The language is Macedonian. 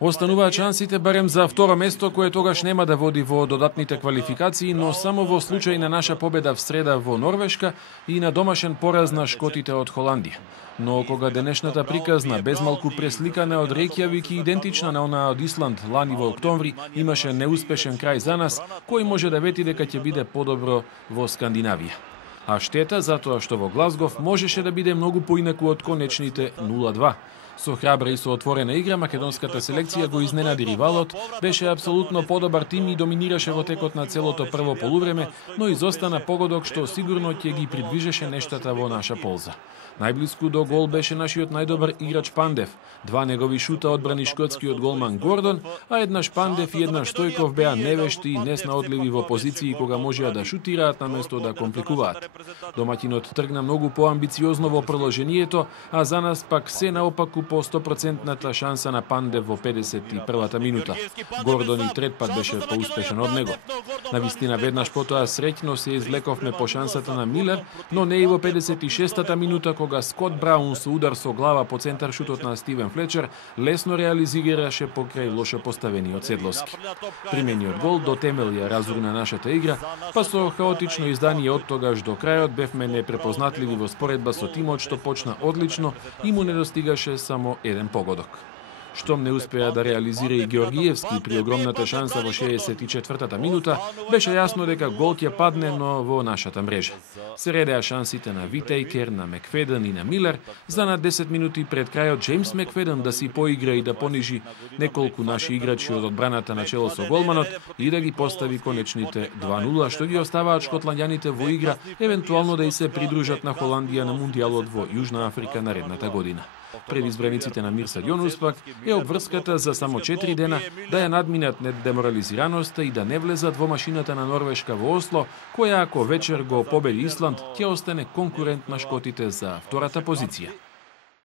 Остануваат шансите барем за второ место, кое тогаш нема да води во додатните квалификации, но само во случај на наша победа в среда во Норвешка и на домашен пораз на шкотите од Холандија. Но кога денешната приказна, безмалку пресликана од Рејкјавик и идентична на онаа од Исланд лани во октомври, имаше неуспешен крај за нас, кој може да вети дека ќе биде подобро во Скандинавија. А штета затоа што во Глазгов можеше да биде многу поинаку од конечните 0-2. Со храбра и со отворена игра, македонската селекција го изненади ривалот, беше апсолутно подобар тим и доминираше во текот на целото прво полувреме, но изостана погодок што сигурно ќе ги придвижеше нештата во наша полза. Најблиску до гол беше нашиот најдобар играч Пандев. Два негови шута одбрани шкотскиот голман Гордон, а еднаш Пандев и еднаш Стојков беа невешти и неснаодливи во позиции кога можеа да шутираат наместо да компликуваат. Домаќинот тргна многу поамбициозно во продолжението, а за нас пак се наопаку по 100% шанса на Пандев во 51-та минута. Гордон и трет пат беше поуспешен од него. Навистина веднаш потоа среќно се извлековме по шансата на Милер, но не и во 56-та минута кога Скот Браун со удар со глава по центар шутот на Стивен Флечер лесно реализираше покрај лошо поставениот Седловски. Примениот гол до темел ја разурна нашата игра, па со хаотично издание од тогаш до крајот бевме непрепознатливи во споредба со тимот што почна одлично и му недостигаше само еден погодок. Штом не успеа да реализира и Георгиевски при огромната шанса во 64-та минута, беше јасно дека гол ќе падне, но во нашата мрежа. Се редеа шансите на Витејкер, на Мекфеден и на Милер, за на 10 минути пред крајот Джеймс Мекфеден да си поигра и да понижи неколку наши играчи од одбраната на чело со голманот и да ги постави конечните 2-0, што ги оставаат шотландјаните во игра, евентуално да и се придружат на Холандија на Мундијалот во Јужна Африка наредната година. Пред избраниците на Мирса Јонус пак е обврската за само 4 дена да ја надминат недеморализираноста и да не влезат во машината на Норвешка во Осло, која ако вечер го победи Исланд, ќе остане конкурент на шкотите за втората позиција.